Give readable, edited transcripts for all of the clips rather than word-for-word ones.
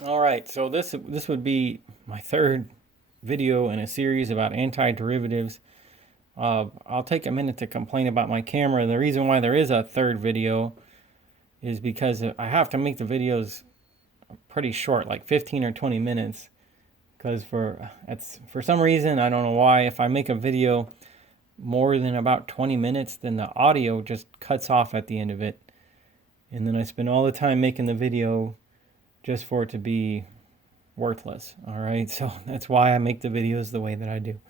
All right, so this would be my third video in a series about antiderivatives. I'll take a minute to complain about my camera. The reason why there is a third video is because I have to make the videos pretty short, like 15 or 20 minutes. Because for some reason, I don't know why, if I make a video more than about 20 minutes, then the audio just cuts off at the end of it. And then I spend all the time making the video just for it to be worthless. All right, so that's why I make the videos the way that I do.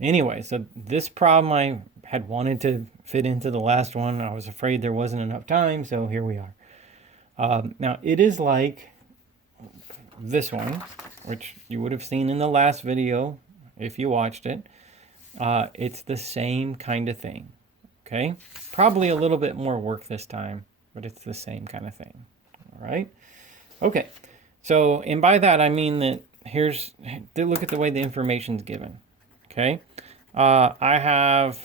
Anyway, so this problem I had wanted to fit into the last one. I was afraid there wasn't enough time, so here we are. Now, it is like this one, which you would have seen in the last video if you watched it. It's the same kind of thing, okay? Probably a little bit more work this time, but it's the same kind of thing, all right? Okay, so, and by that I mean that look at the way the information's given, okay? I have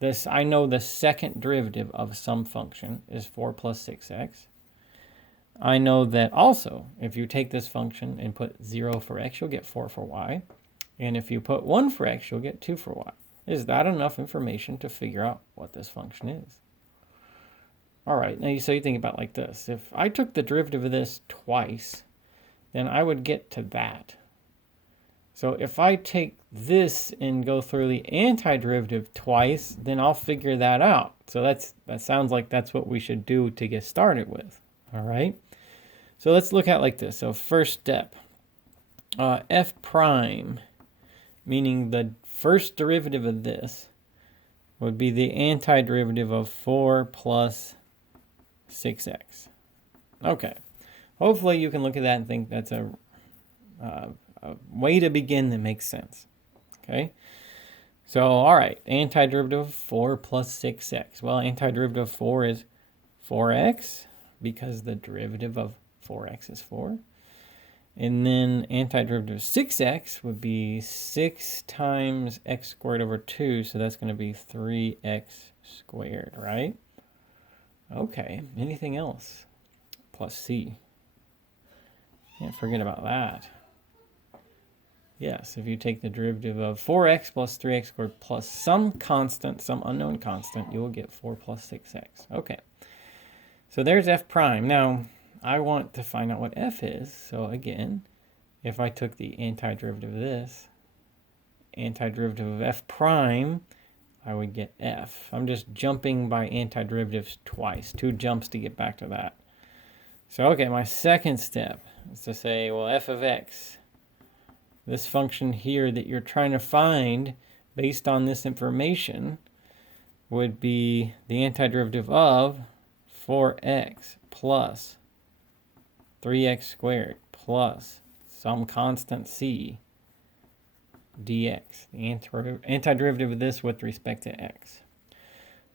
this, I know the second derivative of some function is 4 plus 6x. I know that also, if you take this function and put 0 for x, you'll get 4 for y. And if you put 1 for x, you'll get 2 for y. Is that enough information to figure out what this function is? All right, now so you think about it like this. If I took the derivative of this twice, then I would get to that. So if I take this and go through the antiderivative twice, then I'll figure that out. So that sounds like that's what we should do to get started with. All right. So let's look at it like this. So first step, f prime, meaning the first derivative of this, would be the antiderivative of 4 plus 6x. Okay. Hopefully you can look at that and think that's a way to begin that makes sense. Okay. So, all right, antiderivative of 4 plus 6x. Well, antiderivative of 4 is 4x because the derivative of 4x is 4. And then antiderivative of 6x would be 6 times x squared over 2, so that's going to be 3x squared, right? Okay, anything else? Plus c. Can't forget about that. Yes, if you take the derivative of 4x plus 3x squared plus some constant, some unknown constant, you will get 4 plus 6x. Okay, so there's f prime. Now, I want to find out what f is. So again, if I took the antiderivative of this, antiderivative of f prime, I would get f. I'm just jumping by antiderivatives twice, 2 jumps to get back to that. So, okay, my second step is to say, well, f of x, this function here that you're trying to find based on this information would be the antiderivative of 4x plus 3x squared plus some constant c dx, the antiderivative of this with respect to x.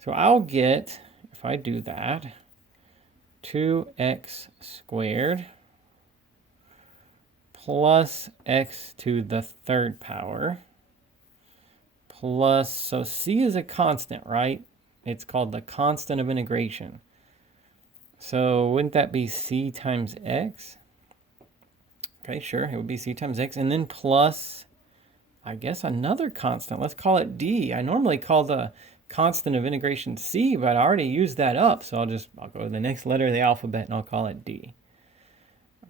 So I'll get, if I do that, 2x squared plus x to the third power plus, so c is a constant, right? It's called the constant of integration. So wouldn't that be c times x? Okay, sure, it would be c times x, and then plus, I guess, another constant. Let's call it d. I normally call the constant of integration c, but I already used that up, so I'll go to the next letter of the alphabet and I'll call it d.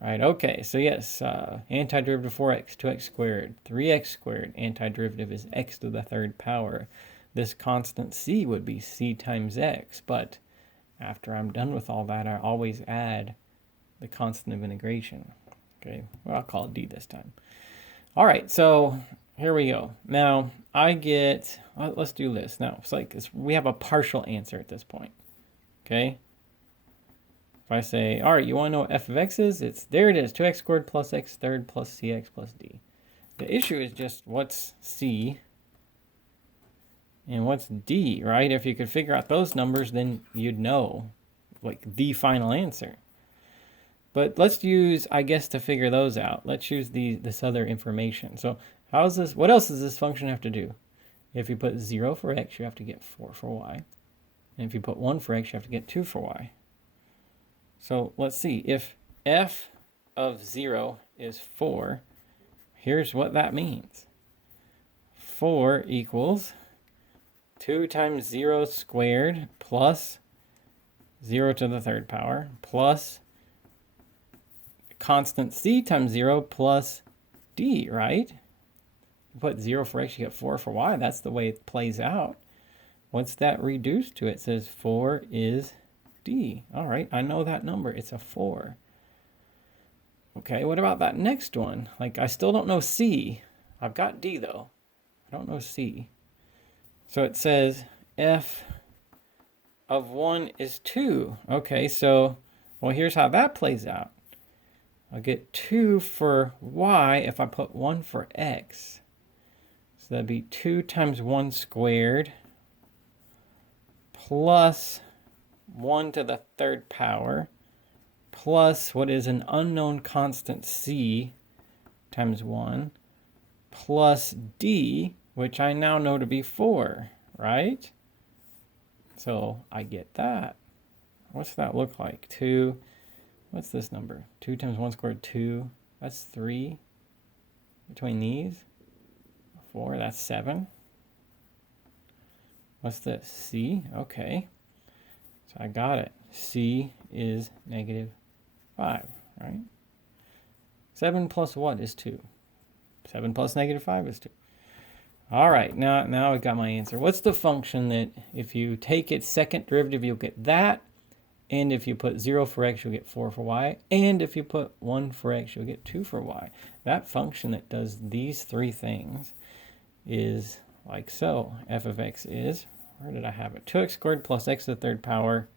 All right, okay, so yes, antiderivative of 4x, 2x squared, 3x squared, antiderivative is x to the third power. This constant c would be c times x, but after I'm done with all that, I always add the constant of integration. Okay, well, I'll call it d this time. All right, so here we go. Now, I get, let's do this. Now, it's like we have a partial answer at this point, okay? If I say, all right, you want to know what f of x is? There it is, 2x squared plus x third plus cx plus d. The issue is just what's c and what's d, right? If you could figure out those numbers, then you'd know, like, the final answer. But let's use, I guess, to figure those out, let's use this other information. So how is this, what else does this function have to do? If you put 0 for x, you have to get 4 for y. And if you put 1 for x, you have to get 2 for y. So let's see, if f of 0 is 4. Here's what that means. 4 equals 2 times 0 squared plus 0 to the third power plus constant c times 0 plus d, right? You put 0 for x, you get 4 for y. That's the way it plays out. What's that reduced to? It says 4 is d. All right, I know that number. It's a 4. Okay, what about that next one? Like, I still don't know c. I've got d, though. I don't know c. So it says f of 1 is 2. Okay, so, well, here's how that plays out. I'll get 2 for y if I put 1 for x. So that'd be 2 times 1 squared plus 1 to the third power plus what is an unknown constant c times 1 plus d, which I now know to be 4, right? So I get that. What's that look like? 2, what's this number? 2 times 1 squared, 2. That's 3. Between these, 4, that's 7. What's this? C, okay. So I got it. C is negative 5, right? 7 plus what is 2? 7 plus negative 5 is 2. All right, now I got my answer. What's the function that if you take its second derivative, you'll get that, and if you put 0 for x, you'll get 4 for y, and if you put 1 for x, you'll get 2 for y. That function that does these three things is like so. F of x is, where did I have it? 2x squared plus x to the third power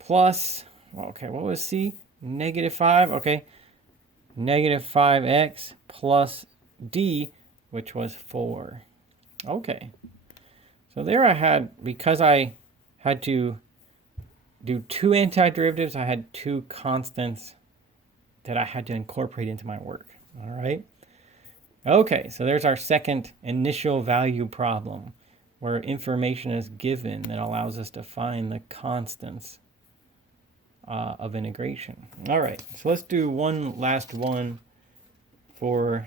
plus, okay, what was c? Negative 5, okay. Negative 5x plus d, which was 4. Okay. So there I had, because I had to do two antiderivatives, I had two constants that I had to incorporate into my work. All right. Okay, so there's our second initial value problem, where information is given that allows us to find the constants of integration. All right, so let's do one last one for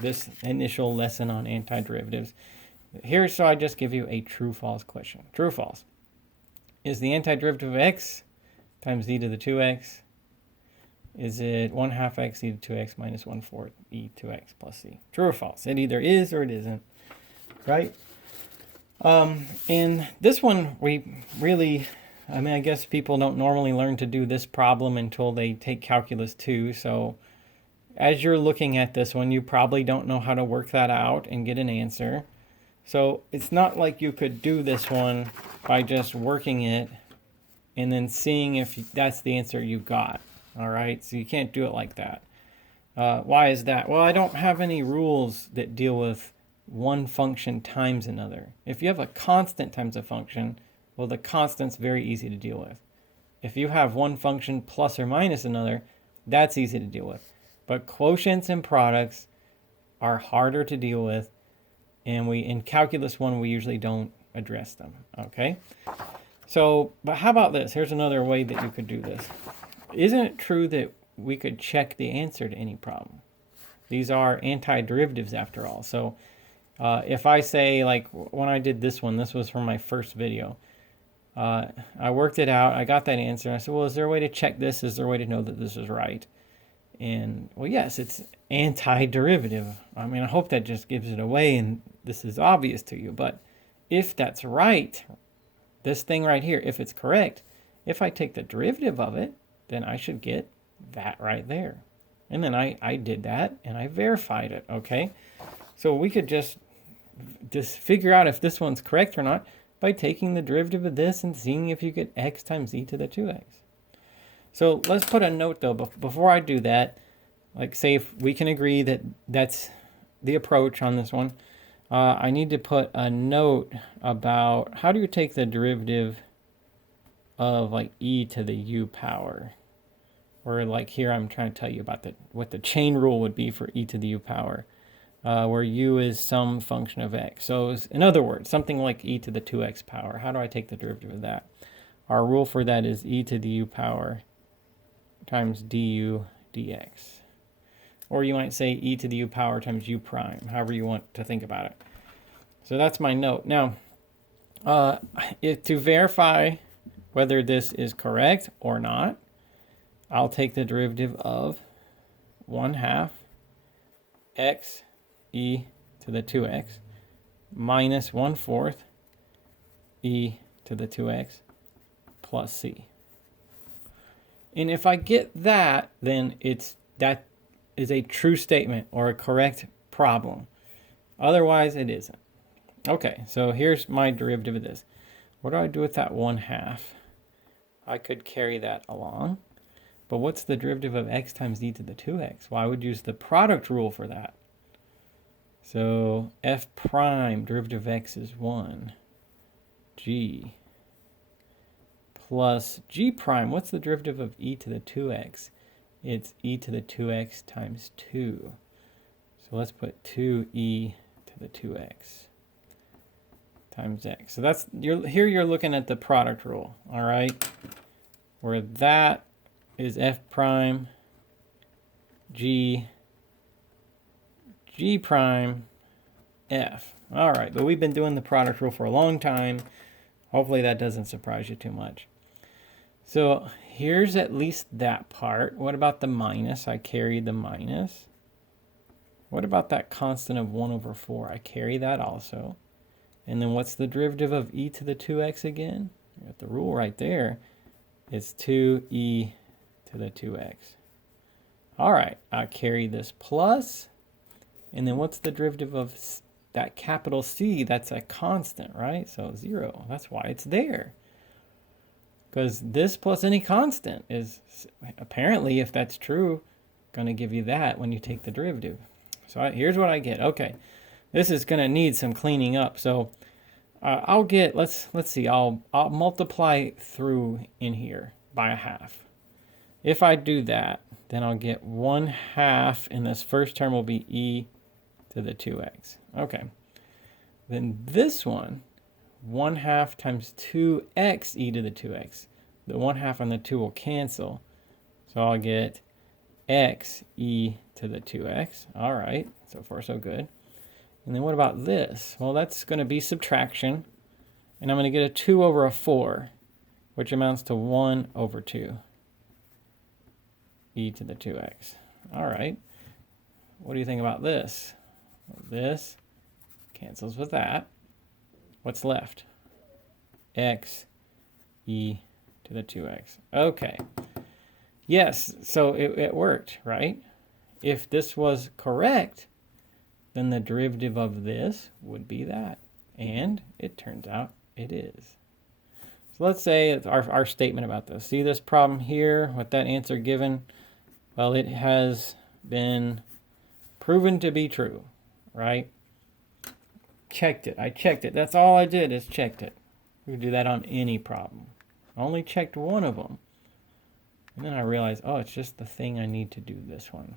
this initial lesson on antiderivatives. Here, so I just give you a true-false question. True-false. Is the antiderivative of x times e to the 2x, is it 1/2 x e to 2x minus 1/4 e to x plus c? True or false? It either is or it isn't, right? And this one, we really, I mean, I guess people don't normally learn to do this problem until they take Calculus 2. So as you're looking at this one, you probably don't know how to work that out and get an answer. So it's not like you could do this one by just working it and then seeing if that's the answer you got. All right, so you can't do it like that. Why is that? Well, I don't have any rules that deal with one function times another. If you have a constant times a function, well, the constant's very easy to deal with. If you have one function plus or minus another, that's easy to deal with. But quotients and products are harder to deal with, and in Calculus 1, we usually don't address them, okay? So, but how about this? Here's another way that you could do this. Isn't it true that we could check the answer to any problem? These are antiderivatives after all. So if I say, like when I did this one, this was from my first video. I worked it out. I got that answer. I said, well, is there a way to check this? Is there a way to know that this is right? And, well, yes, it's antiderivative. I mean, I hope that just gives it away and this is obvious to you. But if that's right, this thing right here, if it's correct, if I take the derivative of it, then I should get that right there. And then I did that and I verified it, okay? So we could just figure out if this one's correct or not by taking the derivative of this and seeing if you get x times e to the 2x. So let's put a note though, before I do that, like say if we can agree that that's the approach on this one, I need to put a note about how do you take the derivative of like e to the u power. Or like here I'm trying to tell you about what the chain rule would be for e to the u power, where u is some function of x. So in other words, something like e to the 2x power. How do I take the derivative of that? our rule for that is e to the u power times du dx. Or you might say e to the u power times u prime, however you want to think about it. So that's my note. Now, to verify whether this is correct or not, I'll take the derivative of 1/2 x e to the 2x minus 1/4 e to the 2x plus c. And if I get that, then that is a true statement or a correct problem. Otherwise, it isn't. Okay, so here's my derivative of this. What do I do with that 1/2? I could carry that along. But what's the derivative of x times e to the 2x? Well, I would use the product rule for that. So f prime derivative of x is 1 g plus g prime. What's the derivative of e to the 2x? It's e to the 2x times 2. So let's put 2e to the 2x times x. So that's here you're looking at the product rule, all right? Where that is f prime g prime f. All right, but we've been doing the product rule for a long time. Hopefully that doesn't surprise you too much. So here's at least that part. What about the minus? I carried the minus. What about that constant of 1/4? I carry that also. And then what's the derivative of e to the 2x again? You got the rule right there. It's 2e to the 2x. All right, I carry this plus. And then what's the derivative of that capital C? That's a constant, right? So 0. That's why it's there. Because this plus any constant is apparently, if that's true, going to give you that when you take the derivative. So here's what I get. Okay, this is going to need some cleaning up. So I'll get, let's see, I'll multiply through in here by 1/2. If I do that, then I'll get 1/2, and this first term will be e to the 2x. Okay. Then this one, 1/2 times 2x e to the 2x. The 1/2 and the 2 will cancel. So I'll get x e to the 2x. All right, so far so good. And then what about this? Well, that's going to be subtraction. And I'm going to get a 2/4, which amounts to 1/2 e to the 2x. All right. What do you think about this? Well, this cancels with that. What's left? X e to the 2x. Okay. Yes, so it worked, right? If this was correct, then the derivative of this would be that. And it turns out it is. So let's say our statement about this. See this problem here with that answer given? Well, it has been proven to be true, right? Checked it. I checked it. That's all I did is checked it. We could do that on any problem. I only checked one of them. And then I realized, oh, it's just the thing I need to do this one.